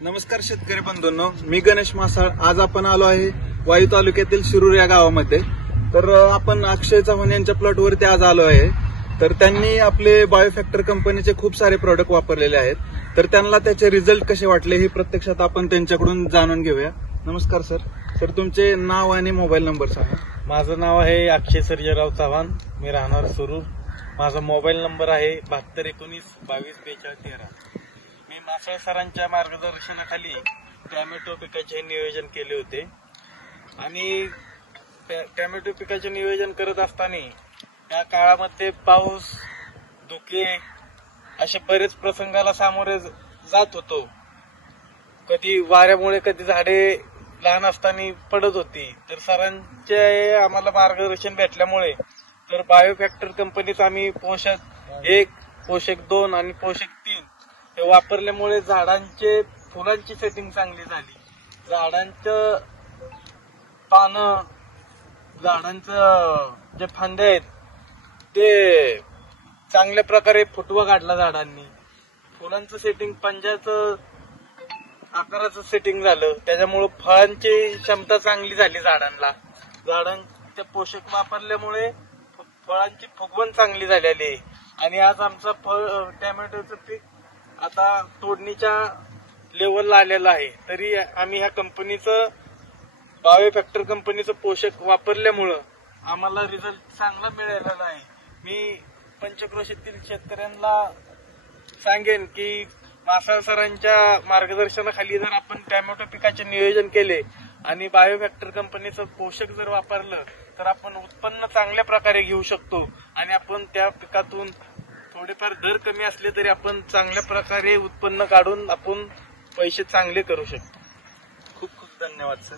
नमस्कार शेतकरी बंधूंनो, मी गणेश मासाळ. आज आपण आलो आहे वाई तालुक्यातील शिरूर या गावामध्ये. तर आपण अक्षय चव्हाण यांच्या प्लॉटवरती आज आलो आहे. तर त्यांनी आपले बायोफॅक्टर कंपनीचे खूप सारे प्रोडक्ट वापरलेले आहेत. तर त्यांना त्याचे रिझल्ट कसे वाटले हे प्रत्यक्षात आपण त्यांच्याकडून जाणून घेऊया. नमस्कार सर. सर तुमचे नाव आणि मोबाईल नंबर सांगा. माझं नाव आहे अक्षय सर्जेराव चव्हाण. मी राहणार सुरूर. माझा मोबाईल नंबर आहे 7219224213. मी मासाळ सरांच्या मार्गदर्शनाखाली टोमॅटो पिकाचे नियोजन केले होते आणि टोमॅटो पिकाचे नियोजन करत असताना त्या काळामध्ये पाऊस, धुके असे बरेच प्रसंगाला सामोरे जात होतो. कधी वाऱ्यामुळे, कधी झाडे लहान असताना पडत होती. तर सरांचे आम्हाला मार्गदर्शन भेटल्यामुळे तर बायोफॅक्टर कंपनीत आम्ही पोषक 1, पोषक 2 आणि पोषक 3 हे वापरल्यामुळे झाडांचे फुलांची सेटिंग चांगली झाली. झाडांचं पानं, झाडांचं जे फांदे आहेत ते चांगल्या प्रकारे फुटवा काढला झाडांनी. फुलांचं सेटिंग, पंजाचं आकाराचं सेटिंग झालं. त्याच्यामुळे फळांची क्षमता चांगली झाली झाडांना. झाडांचे पोषक वापरल्यामुळे फळांची फुगवण चांगली झालेली आहे. आणि आज आमचं टोमॅटोचं पीक आता तोडणीच्या लेवलला आलेलं आहे. तरी आम्ही ह्या कंपनीचं, बायोफॅक्टर कंपनीचं पोषक वापरल्यामुळं आम्हाला रिझल्ट चांगला मिळालेला आहे. मी पंचक्रोशीतील शेतकऱ्यांना सांगेन की मासाळ सरांच्या मार्गदर्शनाखाली जर आपण टोमॅटो पिकाचे नियोजन केले आणि बायोफॅक्टर कंपनीचं पोषक जर वापरलं तर आपण उत्पन्न चांगल्या प्रकारे घेऊ शकतो. आणि आपण त्या पिकातून थोडेफार दर कमी असले तरी आपण चांगल्या प्रकारे उत्पन्न काढून आपण पैसे चांगले करू शकतो. खूप खूप धन्यवाद सर.